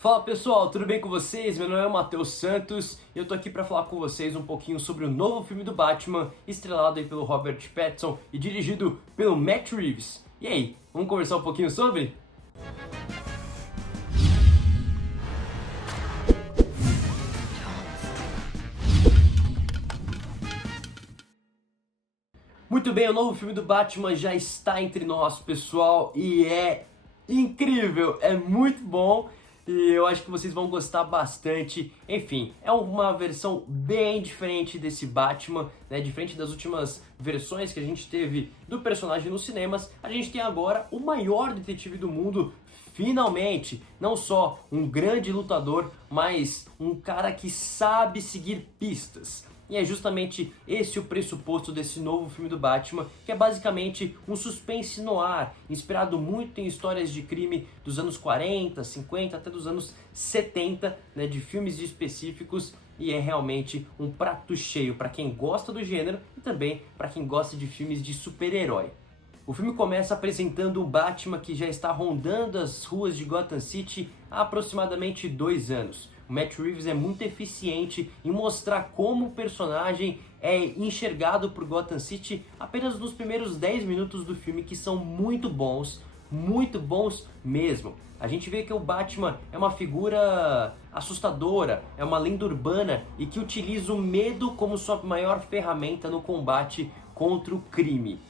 Fala pessoal, tudo bem com vocês? Meu nome é Matheus Santos e eu tô aqui pra falar com vocês um pouquinho sobre o novo filme do Batman, estrelado aí pelo Robert Pattinson e dirigido pelo Matt Reeves. E aí, vamos conversar um pouquinho sobre? Muito bem, o novo filme do Batman já está entre nós, pessoal, e é incrível, é muito bom. E eu acho que vocês vão gostar bastante. Enfim, é uma versão bem diferente desse Batman, né? Diferente das últimas versões que a gente teve do personagem nos cinemas. A gente tem agora o maior detetive do mundo, finalmente. Não só um grande lutador, mas um cara que sabe seguir pistas. E é justamente esse o pressuposto desse novo filme do Batman, que é basicamente um suspense no ar, inspirado muito em histórias de crime dos anos 40, 50, até dos anos 70, né, de filmes específicos, e é realmente um prato cheio para quem gosta do gênero e também para quem gosta de filmes de super-herói. O filme começa apresentando o Batman que já está rondando as ruas de Gotham City há aproximadamente 2 anos. O Matt Reeves é muito eficiente em mostrar como o personagem é enxergado por Gotham City apenas nos primeiros 10 minutos do filme, que são muito bons mesmo. A gente vê que o Batman é uma figura assustadora, é uma lenda urbana e que utiliza o medo como sua maior ferramenta no combate contra o crime.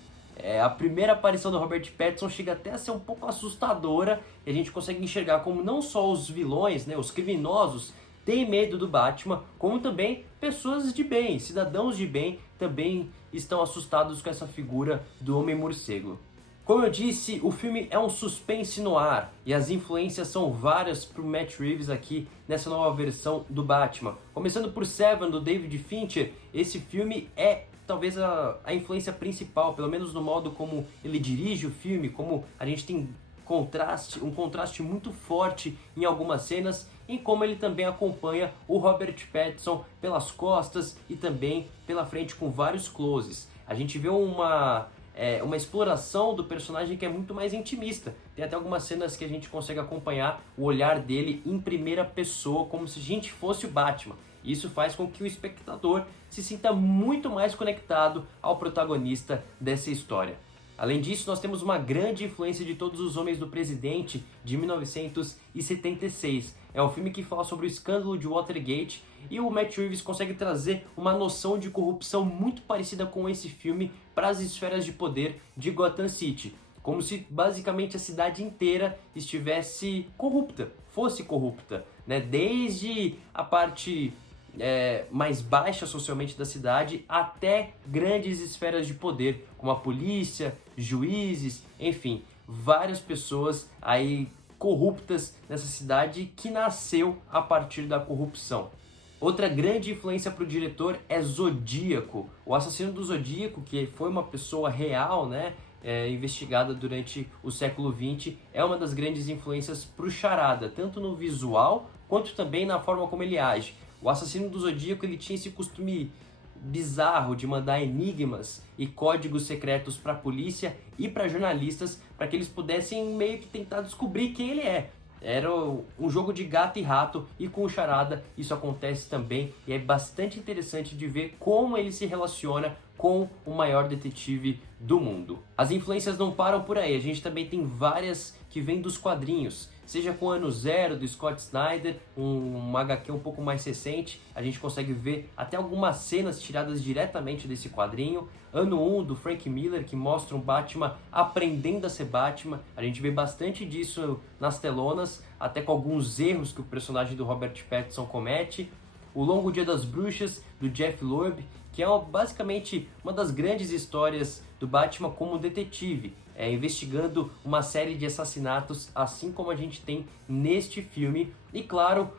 A primeira aparição do Robert Pattinson chega até a ser um pouco assustadora, e a gente consegue enxergar como não só os vilões, né, os criminosos, têm medo do Batman, como também pessoas de bem, cidadãos de bem, também estão assustados com essa figura do Homem-Morcego. Como eu disse, o filme é um suspense no ar, e as influências são várias para o Matt Reeves aqui nessa nova versão do Batman. Começando por Seven, do David Fincher, esse filme é talvez a influência principal, pelo menos no modo como ele dirige o filme, como a gente tem um contraste muito forte em algumas cenas, em como ele também acompanha o Robert Pattinson pelas costas e também pela frente com vários closes. A gente vê uma exploração do personagem que é muito mais intimista. Tem até algumas cenas que a gente consegue acompanhar o olhar dele em primeira pessoa, como se a gente fosse o Batman. Isso faz com que o espectador se sinta muito mais conectado ao protagonista dessa história. Além disso, nós temos uma grande influência de Todos os Homens do Presidente, de 1976. É um filme que fala sobre o escândalo de Watergate, e o Matt Reeves consegue trazer uma noção de corrupção muito parecida com esse filme para as esferas de poder de Gotham City. Como se basicamente a cidade inteira estivesse corrupta, fosse corrupta, né? Desde a parte mais baixa socialmente da cidade até grandes esferas de poder, como a polícia, juízes, enfim, várias pessoas aí corruptas nessa cidade que nasceu a partir da corrupção. Outra grande influência para o diretor é Zodíaco, o assassino do Zodíaco, que foi uma pessoa real, né? Investigada durante o século XX, é uma das grandes influências para o Charada, tanto no visual quanto também na forma como ele age. O assassino do Zodíaco, ele tinha esse costume bizarro de mandar enigmas e códigos secretos para a polícia e para jornalistas, para que eles pudessem meio que tentar descobrir quem ele é. Era um jogo de gato e rato, e com o Charada isso acontece também, e é bastante interessante de ver como ele se relaciona com o maior detetive do mundo. As influências não param por aí, a gente também tem várias que vêm dos quadrinhos, seja com Ano Zero, do Scott Snyder, um HQ um pouco mais recente, a gente consegue ver até algumas cenas tiradas diretamente desse quadrinho. Ano 1, do Frank Miller, que mostra um Batman aprendendo a ser Batman, a gente vê bastante disso nas telonas, até com alguns erros que o personagem do Robert Pattinson comete. O Longo Dia das Bruxas, do Jeff Loeb, que é basicamente uma das grandes histórias do Batman como detetive, investigando uma série de assassinatos, assim como a gente tem neste filme. E claro,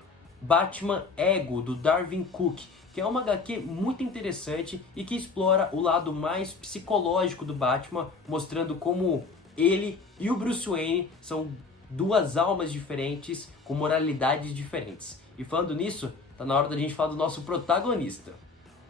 Batman Ego, do Darwyn Cooke, que é uma HQ muito interessante e que explora o lado mais psicológico do Batman, mostrando como ele e o Bruce Wayne são duas almas diferentes, com moralidades diferentes. E falando nisso, tá na hora da gente falar do nosso protagonista.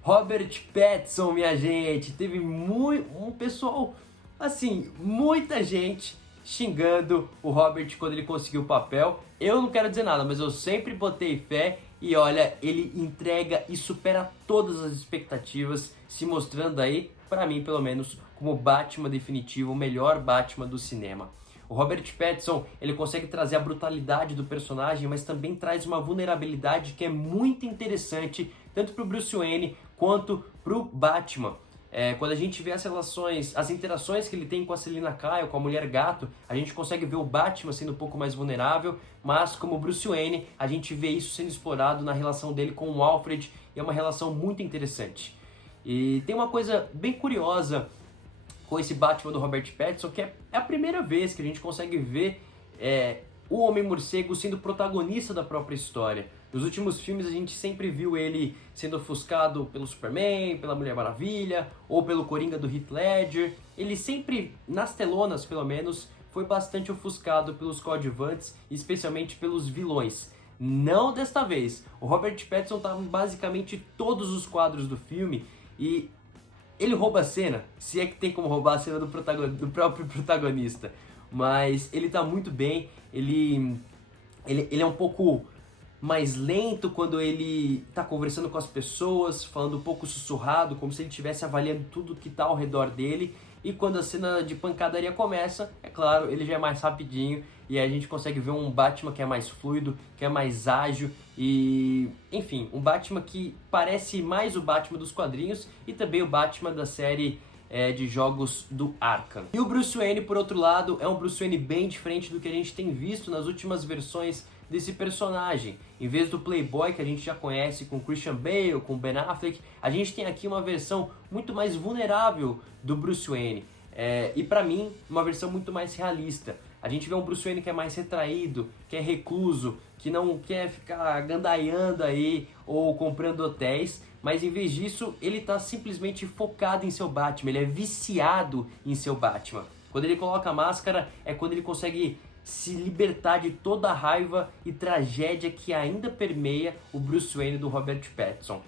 Robert Pattinson, minha gente, teve um pessoal, assim, muita gente xingando o Robert quando ele conseguiu o papel. Eu não quero dizer nada, mas eu sempre botei fé e olha, ele entrega e supera todas as expectativas, se mostrando aí, pra mim pelo menos, como o Batman definitivo, o melhor Batman do cinema. O Robert Pattinson, ele consegue trazer a brutalidade do personagem, mas também traz uma vulnerabilidade que é muito interessante, tanto pro Bruce Wayne quanto pro Batman. Quando a gente vê as relações, as interações que ele tem com a Selina Kyle, com a Mulher Gato, a gente consegue ver o Batman sendo um pouco mais vulnerável, mas como Bruce Wayne, a gente vê isso sendo explorado na relação dele com o Alfred, e é uma relação muito interessante. E tem uma coisa bem curiosa com esse Batman do Robert Pattinson, que é a primeira vez que a gente consegue ver o Homem-Morcego sendo protagonista da própria história. Nos últimos filmes a gente sempre viu ele sendo ofuscado pelo Superman, pela Mulher Maravilha, ou pelo Coringa do Heath Ledger. Ele sempre, nas telonas pelo menos, foi bastante ofuscado pelos coadjuvantes, especialmente pelos vilões. Não desta vez. O Robert Pattinson estava em basicamente todos os quadros do filme e ele rouba a cena, se é que tem como roubar a cena do próprio protagonista. Mas ele tá muito bem, ele é um pouco mais lento quando ele tá conversando com as pessoas, falando um pouco sussurrado, como se ele estivesse avaliando tudo que tá ao redor dele. E quando a cena de pancadaria começa, é claro, ele já é mais rapidinho e a gente consegue ver um Batman que é mais fluido, que é mais ágil e, enfim, um Batman que parece mais o Batman dos quadrinhos e também o Batman da série de jogos do Arkham. E o Bruce Wayne, por outro lado, é um Bruce Wayne bem diferente do que a gente tem visto nas últimas versões desse personagem. Em vez do Playboy que a gente já conhece com Christian Bale, com Ben Affleck, a gente tem aqui uma versão muito mais vulnerável do Bruce Wayne. E pra mim, uma versão muito mais realista. A gente vê um Bruce Wayne que é mais retraído, que é recluso, que não quer ficar gandaiando aí ou comprando hotéis, mas em vez disso, ele tá simplesmente focado em seu Batman, ele é viciado em seu Batman. Quando ele coloca a máscara, é quando ele consegue se libertar de toda a raiva e tragédia que ainda permeia o Bruce Wayne do Robert Pattinson.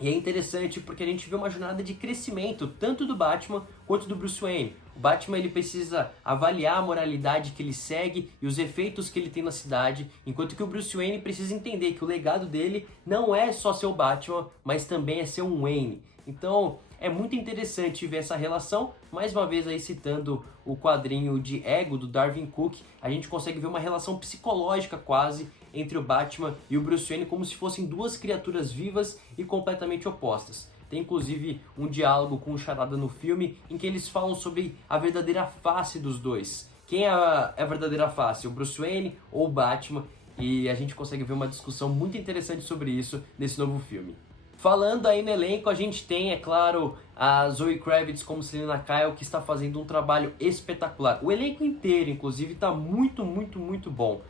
E é interessante porque a gente vê uma jornada de crescimento tanto do Batman quanto do Bruce Wayne. O Batman ele precisa avaliar a moralidade que ele segue e os efeitos que ele tem na cidade, enquanto que o Bruce Wayne precisa entender que o legado dele não é só ser o Batman, mas também é ser um Wayne. Então é muito interessante ver essa relação, mais uma vez aí citando o quadrinho de Ego do Darwin Cook, a gente consegue ver uma relação psicológica quase entre o Batman e o Bruce Wayne como se fossem duas criaturas vivas e completamente opostas. Tem inclusive um diálogo com o Charada no filme em que eles falam sobre a verdadeira face dos dois. Quem é a verdadeira face, o Bruce Wayne ou o Batman? E a gente consegue ver uma discussão muito interessante sobre isso nesse novo filme. Falando aí no elenco, a gente tem, é claro, a Zoe Kravitz como Selina Kyle, que está fazendo um trabalho espetacular. O elenco inteiro, inclusive, está muito, muito, muito bom.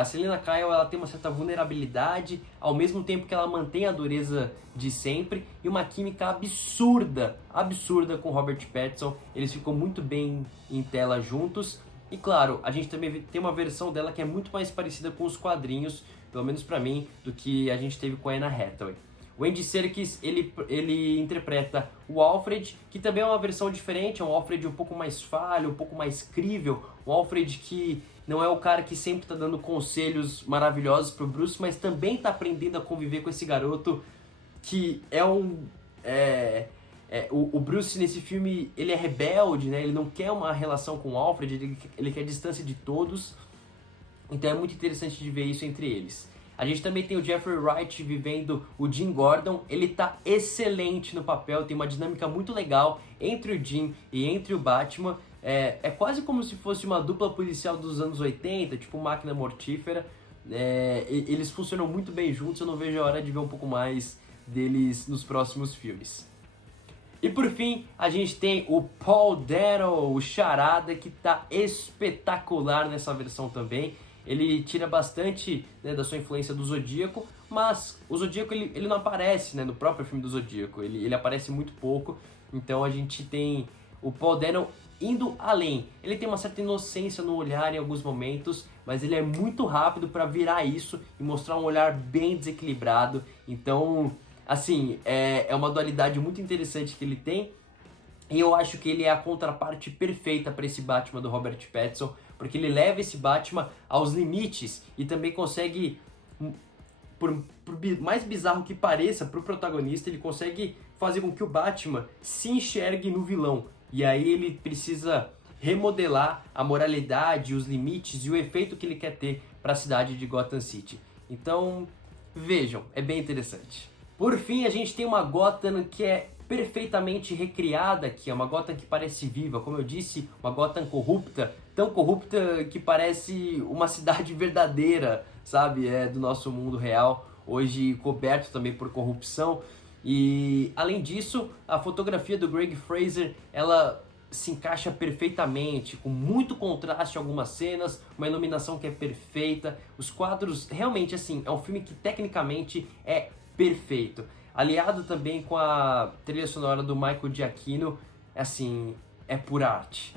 A Selina Kyle ela tem uma certa vulnerabilidade, ao mesmo tempo que ela mantém a dureza de sempre, e uma química absurda, absurda com Robert Pattinson. Eles ficam muito bem em tela juntos. E claro, a gente também tem uma versão dela que é muito mais parecida com os quadrinhos, pelo menos pra mim, do que a gente teve com a Anne Hathaway. O Andy Serkis, ele interpreta o Alfred, que também é uma versão diferente, é um Alfred um pouco mais falho, um pouco mais crível, um Alfred que não é o cara que sempre está dando conselhos maravilhosos pro Bruce, mas também está aprendendo a conviver com esse garoto que é o Bruce nesse filme, ele é rebelde, né? Ele não quer uma relação com o Alfred, ele quer distância de todos, então é muito interessante de ver isso entre eles. A gente também tem o Jeffrey Wright vivendo o Jim Gordon, ele tá excelente no papel, tem uma dinâmica muito legal entre o Jim e entre o Batman. É quase como se fosse uma dupla policial dos anos 80, tipo Máquina Mortífera. Eles funcionam muito bem juntos, eu não vejo a hora de ver um pouco mais deles nos próximos filmes. E por fim, a gente tem o Paul Dano, o Charada, que tá espetacular nessa versão também. Ele tira bastante, né, da sua influência do Zodíaco, mas o Zodíaco ele não aparece, né, no próprio filme do Zodíaco, ele aparece muito pouco, então a gente tem o Paul Dano indo além. Ele tem uma certa inocência no olhar em alguns momentos, mas ele é muito rápido para virar isso e mostrar um olhar bem desequilibrado, então, assim, é uma dualidade muito interessante que ele tem. E eu acho que ele é a contraparte perfeita para esse Batman do Robert Pattinson, porque ele leva esse Batman aos limites e também consegue, por mais bizarro que pareça para o protagonista, ele consegue fazer com que o Batman se enxergue no vilão. E aí ele precisa remodelar a moralidade, os limites e o efeito que ele quer ter para a cidade de Gotham City. Então, vejam, é bem interessante. Por fim, a gente tem uma Gotham que é perfeitamente recriada aqui, é uma Gotham que parece viva, como eu disse, uma Gotham corrupta, tão corrupta que parece uma cidade verdadeira, sabe, do nosso mundo real, hoje coberto também por corrupção. E além disso, a fotografia do Greg Fraser, ela se encaixa perfeitamente, com muito contraste em algumas cenas, uma iluminação que é perfeita, os quadros, realmente assim, é um filme que tecnicamente é perfeito. Aliado também com a trilha sonora do Michael Giacchino, assim, é pura arte.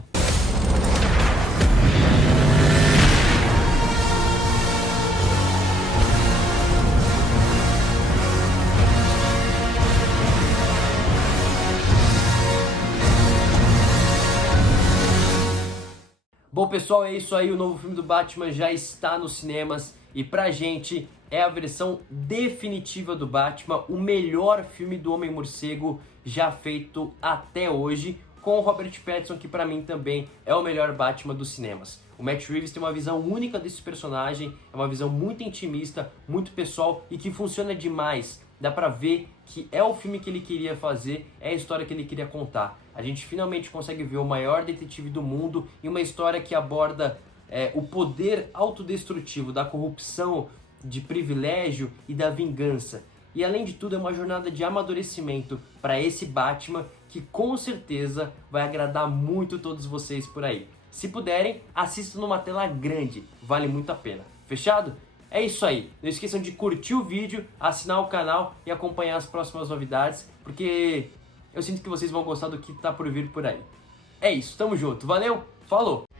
Bom pessoal, é isso aí, o novo filme do Batman já está nos cinemas e pra gente é a versão definitiva do Batman, o melhor filme do Homem-Morcego já feito até hoje, com o Robert Pattinson, que pra mim também é o melhor Batman dos cinemas. O Matt Reeves tem uma visão única desse personagem, é uma visão muito intimista, muito pessoal e que funciona demais. Dá pra ver que é o filme que ele queria fazer, é a história que ele queria contar. A gente finalmente consegue ver o maior detetive do mundo e uma história que aborda o poder autodestrutivo da corrupção, de privilégio e da vingança. E além de tudo é uma jornada de amadurecimento para esse Batman que com certeza vai agradar muito todos vocês por aí. Se puderem, assistam numa tela grande, vale muito a pena. Fechado? É isso aí, não esqueçam de curtir o vídeo, assinar o canal e acompanhar as próximas novidades, porque eu sinto que vocês vão gostar do que tá por vir por aí. É isso, tamo junto, valeu, falou!